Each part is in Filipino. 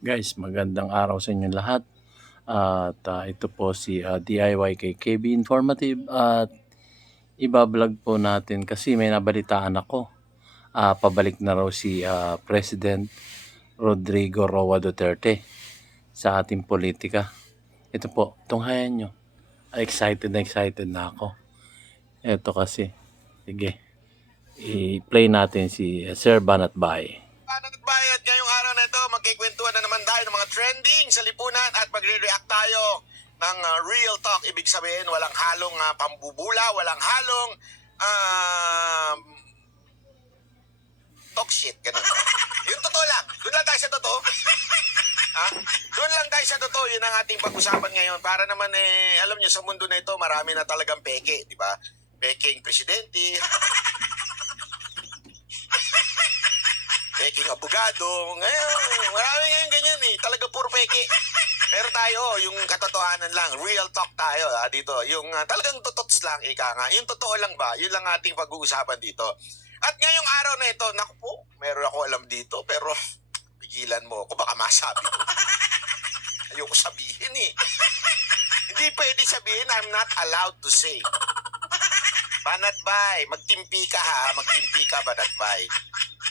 Guys, magandang araw sa inyo lahat. At ito po si DIY kay KB Informative at ibablog po natin kasi may nabalitaan ako. Pabalik na raw si President Rodrigo Roa Duterte sa ating politika. Ito po, tunghayan nyo. Excited na ako. Ito kasi. Sige, i-play natin si Sir Banat Bay. Bayad ngayong araw na ito, magkikwentuhan na naman tayo ng mga trending sa lipunan at magre-react tayo ng real talk. Ibig sabihin, walang halong pambubula, walang halong talk shit, ganun. Yung totoo lang. Doon lang tayo sa totoo. Doon lang tayo sa totoo. Yun ang ating pag-usapan ngayon. Para naman alam nyo, sa mundo na ito, marami na talagang peke, di ba? Peking presidente, peking abogado. Ngayon, marami ngayon ganyan eh. Talaga puro peke. Pero tayo, yung katotohanan lang, real talk tayo dito. Yung talagang totots lang, ika nga. Yung totoo lang ba? Yun lang ating pag-uusapan dito. At ngayong araw na ito, naku po, meron ako alam dito, pero pigilan mo ako, baka masabi ko. Ayoko sabihin eh. Hindi pwede sabihin, I'm not allowed to say. Banat Bay, magtimpi ka ha, magtimpi ka Banat Bay.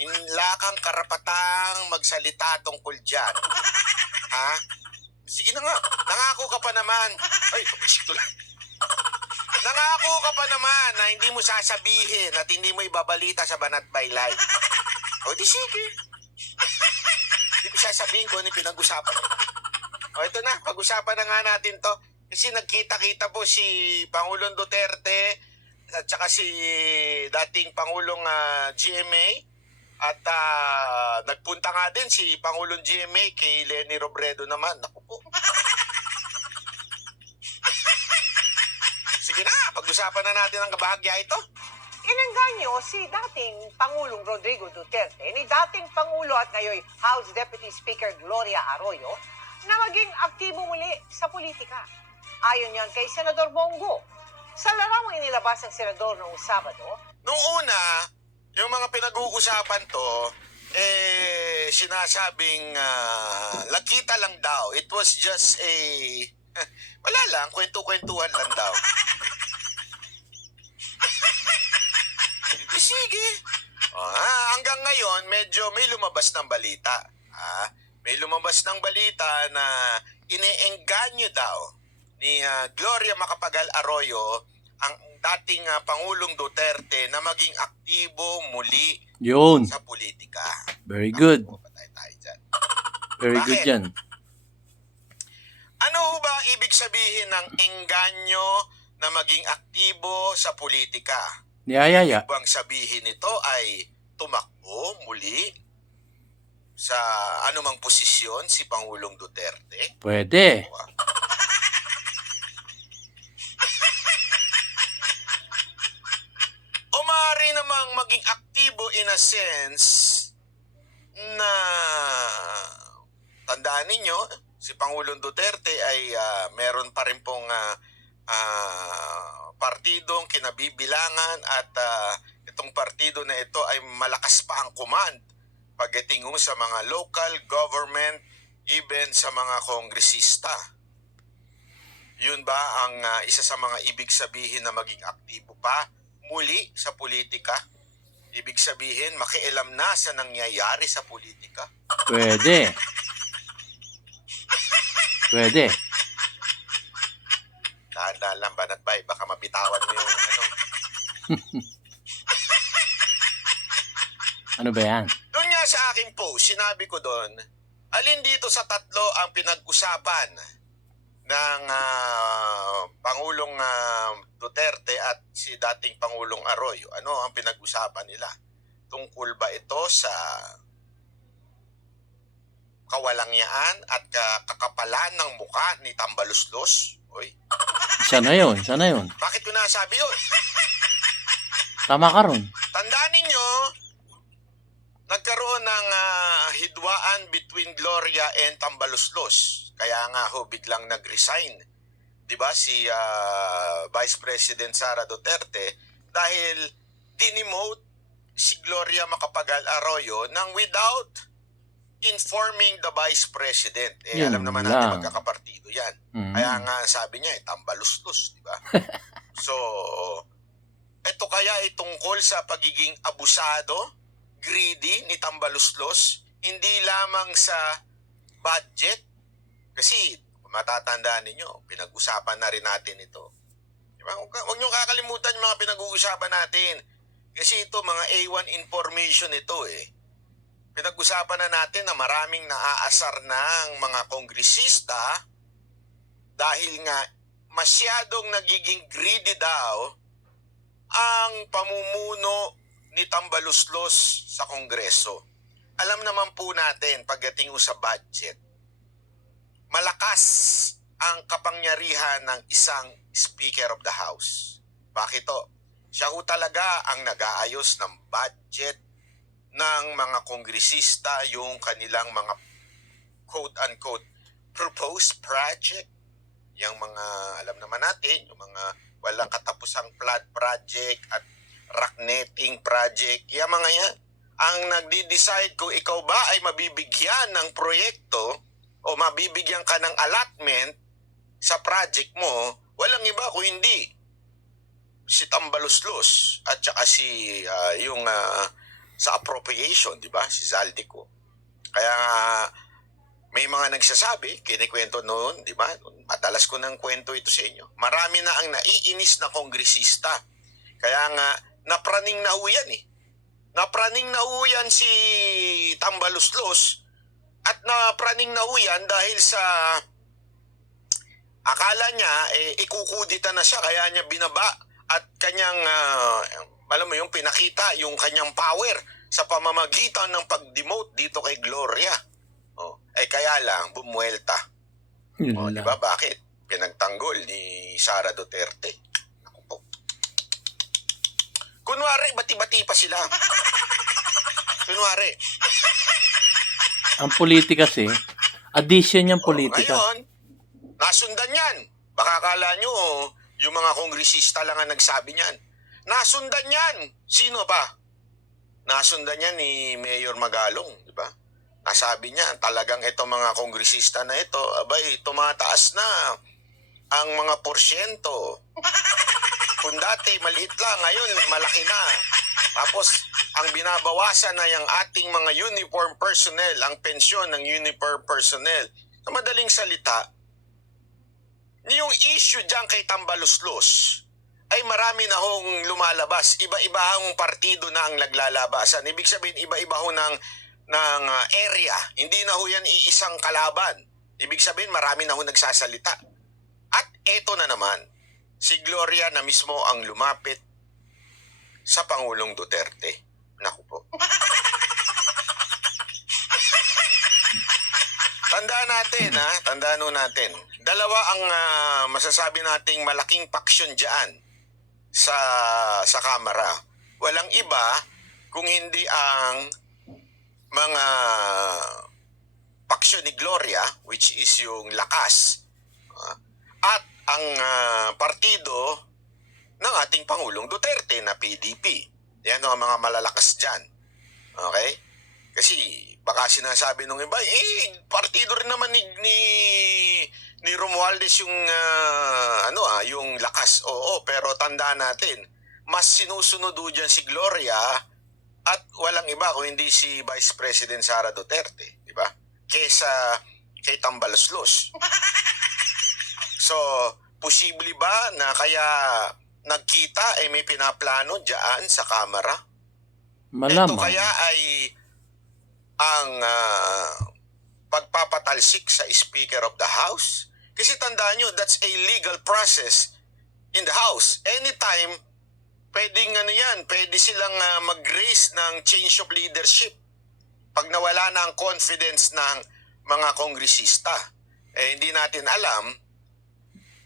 Wala kang karapatang magsalita tungkol dyan. Ha? Sige na nga, nangako ka pa naman. Ay, kapisik to lang. Nangako ka pa naman na hindi mo sasabihin at hindi mo ibabalita sa Banat Bay Live. O di sige. Hindi mo sasabihin kung ano pinag-usapan. O ito na, pag-usapan na nga natin to. Kasi nagkita-kita po si Pangulong Duterte at saka si dating Pangulong GMA. At nagpunta nga din si Pangulong GMA kay Leni Robredo naman. Naku po. Sige na, pag-usapan na natin ang kabahagya ito. Inengganyo si dating Pangulong Rodrigo Duterte ni dating Pangulo at ngayon House Deputy Speaker Gloria Arroyo na maging aktibo muli sa politika. Ayon yan kay Senador Bongo. Sa larawang inilabas ng senador noong Sabado, Noong una, yung mga pinag-uusapan to, sinasabing lakita lang daw. It was just wala lang, kwento-kwentuhan lang daw. Sige. Hanggang ngayon, medyo may lumabas ng balita. May lumabas ng balita na ine-engganyo daw ni Gloria Macapagal Arroyo ang dating Pangulong Duterte na maging aktibo muli Yun. sa politika. Very good. Patay dyan. Very Bakit? good yan. Ano ba ibig sabihin ng engganyo na maging aktibo sa politika? Niyayaya. Ibang sabihin nito ay tumakbo muli sa anumang posisyon si Pangulong Duterte? Pwede. O maaari namang maging aktibo in a sense na tandaan ninyo, si Pangulong Duterte ay meron pa rin pong partidong kinabibilangan at itong partido na ito ay malakas pa ang command pagdating sa mga local government, even sa mga kongresista. Yun ba ang isa sa mga ibig sabihin na maging aktibo pa muli sa politika? Ibig sabihin, makialam na sa nangyayari sa politika? Pwede. Pwede. Dahan-dahan lang, Banat Bay, baka mabitawan mo yung ano. Ano ba yan? Doon nga sa aking post, sinabi ko doon, alin dito sa tatlo ang pinag-usapan ng Pangulong Duterte at si dating Pangulong Arroyo? Ano ang pinag-usapan nila? Tungkol ba ito sa kawalangyaan at kakapalan ng muka ni Tambaluslos? Oy. Sana yun. Bakit ko nasabi yun? Tama ka ron. Tandaan ninyo, nagkaroon ng hidwaan between Gloria and Tambaluslos. Kaya nga biglang nag-resign. 'Di ba si Vice President Sara Duterte dahil dinemote si Gloria Macapagal Arroyo nang without informing the Vice President. Yun Alam naman natin lang. magkakapartido yan. Mm. Kaya nga sabi niya, tambalustos, di ba? So, ito kaya ay tungkol sa pagiging abusado, greedy ni Tambaluslos, hindi lamang sa budget. Kasi, kung matatandaan ninyo, pinag-usapan na rin natin ito. Diba? Huwag niyo kakalimutan yung mga pinag-uusapan natin. Kasi ito, mga A1 information ito eh. Pinag-usapan na natin na maraming naaasar ng mga kongresista dahil nga masyadong nagiging greedy daw ang pamumuno ni Tambaluslos sa Kongreso. Alam naman po natin pagdating sa budget, malakas ang kapangyarihan ng isang Speaker of the House. Bakit to? Siya ho talaga ang nag-aayos ng budget ng mga kongresista, yung kanilang mga quote-unquote proposed project. Yung mga, alam naman natin, yung mga walang katapusang flood project at rock netting project. Yung mga yan, ang nagdi-decide kung ikaw ba ay mabibigyan ng proyekto o mabibigyan ka ng allotment sa project mo, walang iba kung hindi si Tambaluslos at saka si yung sa appropriation, di ba? Si Zaldico. Kaya may mga nagsasabi, kinikwento noon, di ba? Madalas ko ng kwento ito sa inyo. Marami na ang naiinis na kongresista. Kaya nga, napraning na ho yan eh. Napraning na ho yan si Tambaluslos at napraning na ho yan dahil sa akala niya, ikukudita na siya, kaya niya binaba at kanyang, alam mo yung pinakita yung kanyang power sa pamamagitan ng pag-demote dito kay Gloria. Kaya lang, bumuelta. Yun Di lang. ba? Bakit? Pinagtanggol ni Sara Duterte. Ako po. Kunwari, bati-bati pa sila. Kunwari. Ang politika kasi, addition yung politika. Ngayon, nasundan yan. Baka akala nyo, yung mga kongresista lang ang nagsabi niyan. Nasundan yan. Sino ba? Nasundan yan ni Mayor Magalong, di ba? Nasabi niya, talagang itong mga kongresista na ito, abay, tumataas na ang mga porsyento. Kung dati maliit lang, ngayon malaki na. Tapos, ang binabawasan na yung ating mga uniform personnel, ang pensyon ng uniform personnel. Sa madaling salita, yung issue dyan kay Tambaluslos ay marami na hong lumalabas. Iba-iba hong partido na ang naglalabasan. Ibig sabihin, iba-iba ho ng area. Hindi na ho yan iisang kalaban. Ibig sabihin, marami na ho nagsasalita. At eto na naman, si Gloria na mismo ang lumapit sa Pangulong Duterte. Naku po. Tandaan natin. Dalawa ang masasabi nating malaking paksyon dyan sa Kamara. Walang iba kung hindi ang mga paksyon ni Gloria, which is yung Lakas, at ang partido ng ating Pangulong Duterte na PDP. Yan ang mga malalakas dyan. Okay? Kasi baka sinasabi nung iba, partido rin naman ni Romualdez yung yung Lakas. Oo, pero tandaan natin, mas sinusunod dyan si Gloria at walang iba kung hindi si Vice President Sara Duterte, di ba? Kesa kay Tambaluslos. So, posible ba na kaya nagkita may pinaplano dyan sa Kamara? Malamang. Ito kaya ay ang pagpapatalsik sa Speaker of the House? Kasi tandaan nyo, that's a legal process in the House. Anytime, pwedeng pwede silang mag-raise ng change of leadership pag nawala na ang confidence ng mga kongresista. Hindi natin alam,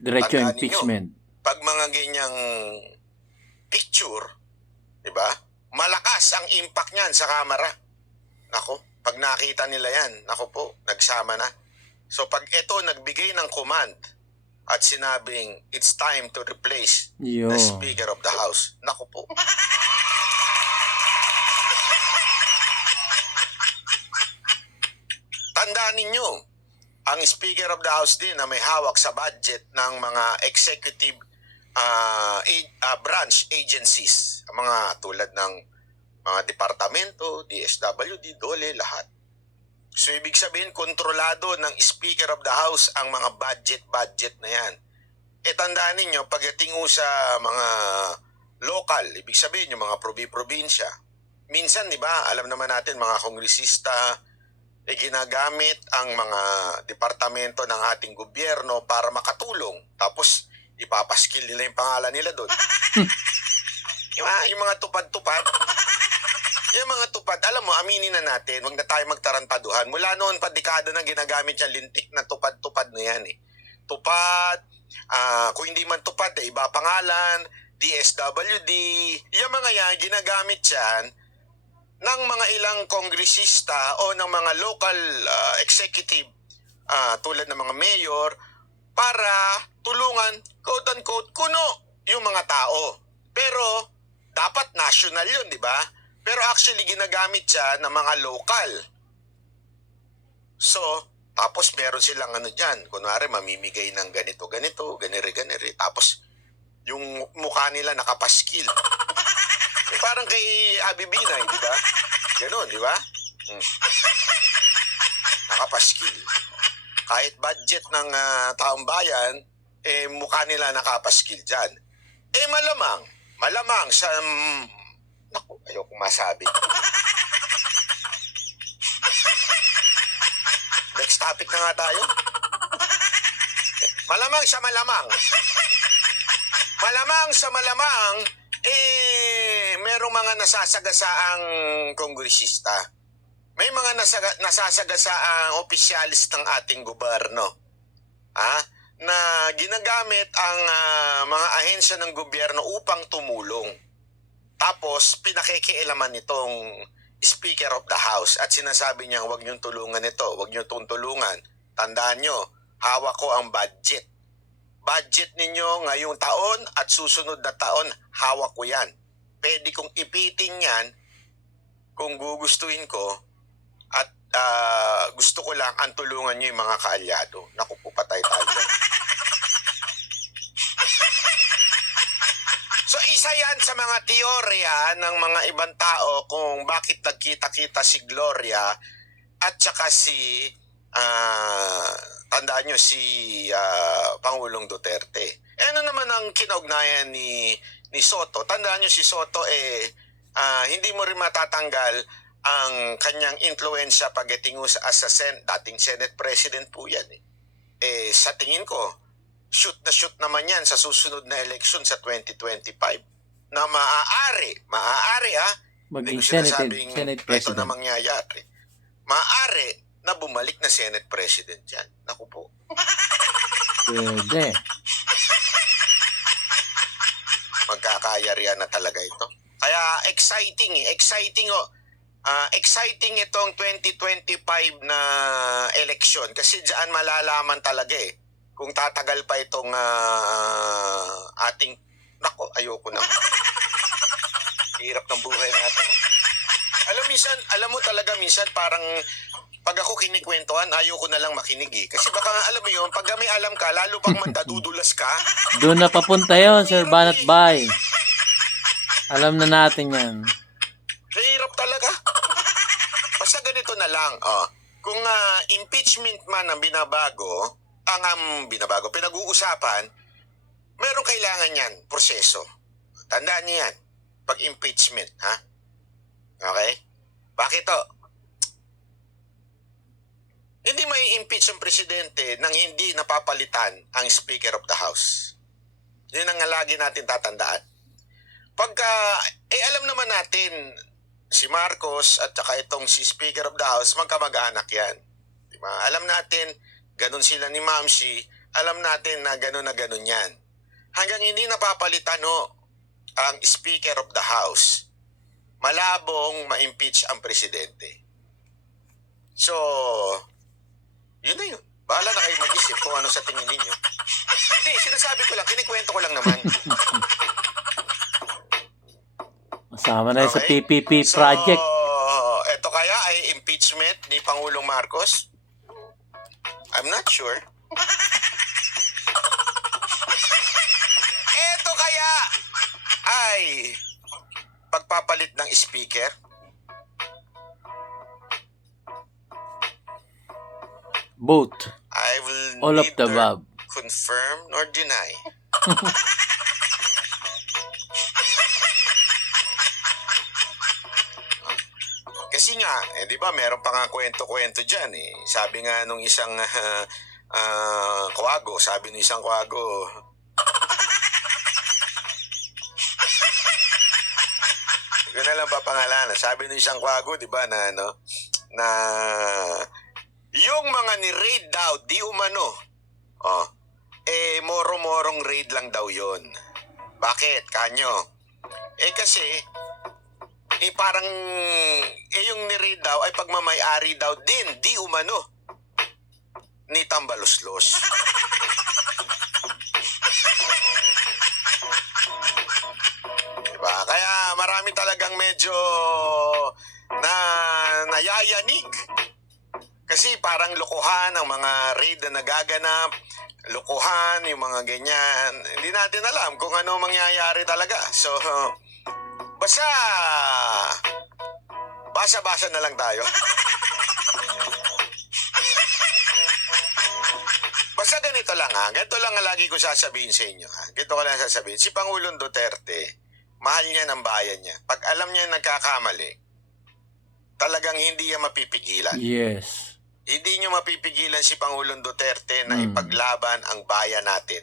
Diretso tandaan ninyo, impeachment. pag mga ganyang picture, di ba? Malakas ang impact niyan sa Kamara. Nako, pag nakita nila yan, nako po, nagsama na. So pag ito nagbigay ng command at sinabing it's time to replace Yo. the Speaker of the House, nako po. tandaan ninyo, ang Speaker of the House din na may hawak sa budget ng mga executive branch agencies, mga tulad ng mga departamento, DSWD, DOLE, lahat. So ibig sabihin, kontrolado ng Speaker of the House ang mga budget na yan. Tandaan ninyo, pagdating sa mga local, ibig sabihin yung mga probinsya, minsan, di ba, alam naman natin mga kongresista, ginagamit ang mga departamento ng ating gobyerno para makatulong. Tapos, ipapaskil nila yung pangalan nila doon. Yung mga tupad-tupad, alam mo, aminin na natin, wag na tayo magtarantaduhan. Mula noon pa, dekada nang ginagamit yung lintik na tupad-tupad na yan eh. Tupad, kung hindi man tupad, iba pangalan, DSWD, yung mga yan, ginagamit yan ng mga ilang kongresista o ng mga local executive tulad ng mga mayor para tulungan, quote-unquote, kuno yung mga tao. Pero dapat national yun, di ba? Pero actually ginagamit siya ng mga local. So, tapos meron silang dyan, kunwari mamimigay ng ganito, ganire. Tapos yung mukha nila nakapaskil. Parang kay Abi Binay, di ba? Ganon, di ba? Nakapaskil. Kahit budget ng taong bayan, mukha nila nakapaskil dyan. Malamang sa... naku, ayoko masabi. Next topic na nga tayo. Malamang sa malamang, merong mga nasasagasaang kongresista. May mga nasasagasaang opisyalis ng ating gobyerno. Na ginagamit ang mga ahensya ng gobyerno upang tumulong. Tapos, pinakikialaman nitong Speaker of the House at sinasabi niya, huwag niyong tulungan ito, huwag niyong tulungan. Tandaan niyo, hawak ko ang budget. Budget ninyo ngayong taon at susunod na taon, hawak ko yan. Pwede kong ipitin yan kung gugustuhin ko at gusto ko lang ang tulungan niyo yung mga kaalyado. Naku po, patay tayo. So isa yan sa mga teorya ng mga ibang tao kung bakit nagkita-kita si Gloria at saka si tandaan nyo si Pangulong Duterte. Ano naman ang kinaugnayan ni Soto? Tandaan nyo si Soto hindi mo rin matatanggal ang kanyang influensya pagdating sa dating Senate President po yan sa tingin ko shoot naman yan sa susunod na election sa 2025 na maaari Maging Senate ito President. na mangyayari. Maaari na bumalik na Senate President yan. Naku po. Pwede. Magkakayarihan na talaga ito. Kaya exciting exciting itong 2025 na election kasi diyan malalaman talaga kung tatagal pa itong ating ayoko na. Hirap ng buhay natin. Alam mo talaga minsan parang pag ako kinikwentuhan, ayoko na lang makinig Kasi baka alam mo yun, pag may alam ka, lalo pang mandadudulas ka. Doon na papunta yun, Sir Banat Bay. Alam na natin yan. Hirap talaga. Basta ganito na lang. Kung impeachment man ang binabago, pinag-uusapan, meron kailangan yan, proseso. Tandaan niyo yan. Pag impeachment, Okay? Bakit to? Hindi may impeach ang presidente nang hindi napapalitan ang Speaker of the House. Yun ang lagi natin tatandaan. Pagka, alam naman natin, si Marcos at saka itong si Speaker of the House, magkamag-anak yan. Diba? Alam natin, ganun sila ni Mamsi, alam natin na ganun yan. Hanggang hindi napapalitan ang Speaker of the House, malabong ma-impeach ang presidente. So, yun na yun. Bahala na kayo mag-isip kung ano sa tingin ninyo. Hindi, sinasabi ko lang, kinikwento ko lang naman. Masama na yun sa PPP project. So, ito kaya ay impeachment ni Pangulong Marcos? I'm not sure. Eto kaya ay pagpapalit ng speaker? Both. I will All of the neither above. confirm nor deny. Kasi nga, di ba, meron pa nga kwento-kwento dyan eh. Sabi nga nung isang kwago, sabi nung isang kwago, hindi ko na lang papangalanan. Sabi nung isang kwago, di ba, na na yung mga ni-raid daw, di umano, moro-morong raid lang daw yon. Bakit, kanyo? Kasi, parang, yung ni-raid daw ay pagmamay-ari daw din, di umano, ni Tambaloslos. Diba? Kaya marami talagang medyo nayayanig. Kasi parang lokohan ang mga raid na nagaganap, lokohan, yung mga ganyan. Hindi natin alam kung ano mangyayari talaga. So, basa-basa na lang tayo. Basta ganito lang ha. Ganito lang ang lagi ko sasabihin sa inyo ha. Ganito ko lang sasabihin. Si Pangulong Duterte, mahal niya ng bayan niya. Pag alam niya nagkakamali, talagang hindi niya mapipigilan. Yes. Hindi niyo mapipigilan si Pangulong Duterte na ipaglaban ang bayan natin.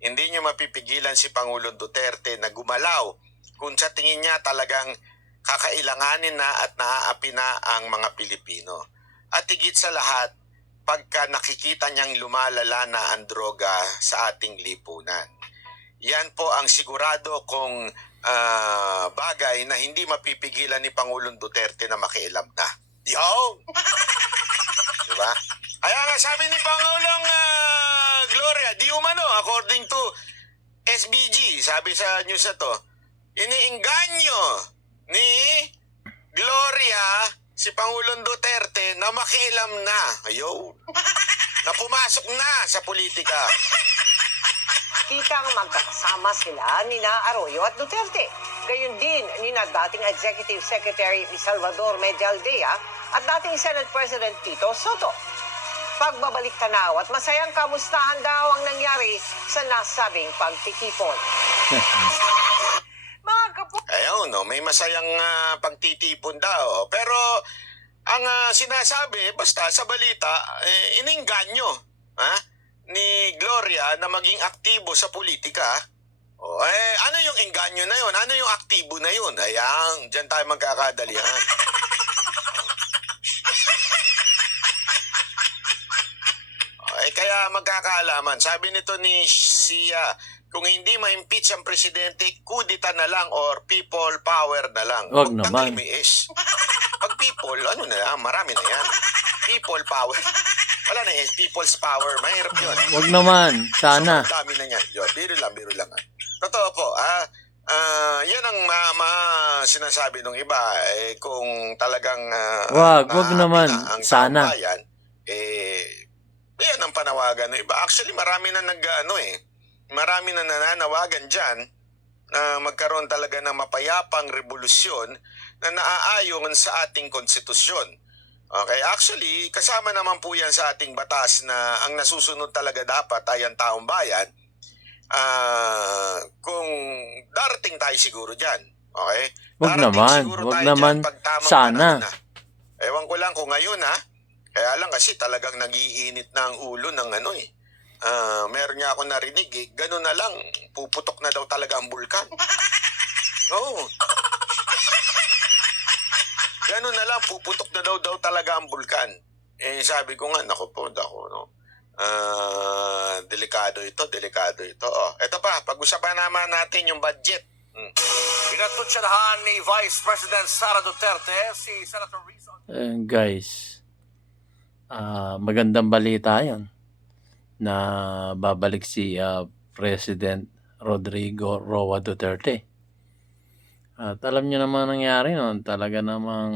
Hindi niyo mapipigilan si Pangulong Duterte na gumalaw kung sa tingin niya talagang kakailanganin na at naaapi na ang mga Pilipino. At higit sa lahat, pagka nakikita niyang lumalala na ang droga sa ating lipunan. Yan po ang sigurado kong bagay na hindi mapipigilan ni Pangulong Duterte na makialam na. Yo! Diba? Kaya nga sabi ni Pangulong Gloria, di umano, according to SBG, sabi sa news na to, iniinganyo ni Gloria si Pangulong Duterte na makialam na. Ayun. Na pumasok na sa politika. Kitang magkakasama sila nina Arroyo at Duterte. Gayon din nina dating Executive Secretary Salvador Medialdea at dating Senate President Tito Soto. Pagbabalik tanaw at masayang kamustahan daw ang nangyari sa nasabing pagtitipon. Mga kapo- Ayun, no, may masayang pagtitipon daw. Pero ang sinasabi, basta sa balita, ininganyo ni Gloria na maging aktibo sa politika. Ano yung engganyo na yun? Ano yung aktibo na yun? Ayan, dyan tayo magkakadalihan. Kaya magkakaalaman. Sabi nito ni Sia, kung hindi ma-impeach ang presidente, kudita na lang or people power na lang. Wag naman. Pag people, ano na lang, marami na yan. People power. Wala na eh, people's power. Mahirap yun. Wag naman. Sana. So, dami na yan. Yun, biro lang. Totoo po, yan ang sinasabi ng iba. Kung talagang Wag naman. ang Sana. bayan, yan ang panawagan ng iba. Actually, marami na marami na nananawagan dyan na magkaroon talaga ng mapayapang revolusyon na naaayon sa ating konstitusyon. Okay, actually, kasama naman po yan sa ating batas na ang nasusunod talaga dapat ay ang taong bayan. Kung darating tayo siguro dyan. Okay? Wag Darating naman. siguro Wag tayo naman. dyan pag tamang Sana. panahon na. Ewan ko lang kung ngayon Kaya lang kasi talagang nagiinit na ang ulo ng meron nga ako narinig ganun na lang, puputok na daw talaga ang bulkan. Oo. Ganun na lang, puputok na daw talaga ang bulkan. Sabi ko nga, naku, delikado ito. Ito pa, pag-usapan naman natin yung budget. Pinatutsyahan ni Vice President Sara Duterte si Senator Rizal. Guys, magandang balita yon na babalik si President Rodrigo Roa Duterte. At alam niyo naman nangyari noon, talaga namang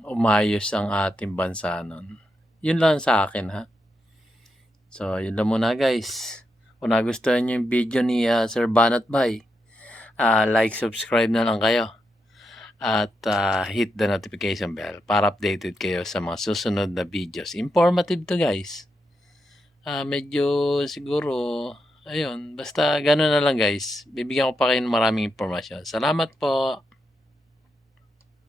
umayos ang ating bansa noon. Yun lang sa akin So, yun lang muna guys. Kung nagustuhan nyo yung video ni Sir Banat Bay, like, subscribe na lang kayo. At hit the notification bell para updated kayo sa mga susunod na videos. Informative to guys. Medyo siguro, ayun, basta gano'n na lang guys. Bibigyan ko pa kayo ng maraming impormasyon. Salamat po.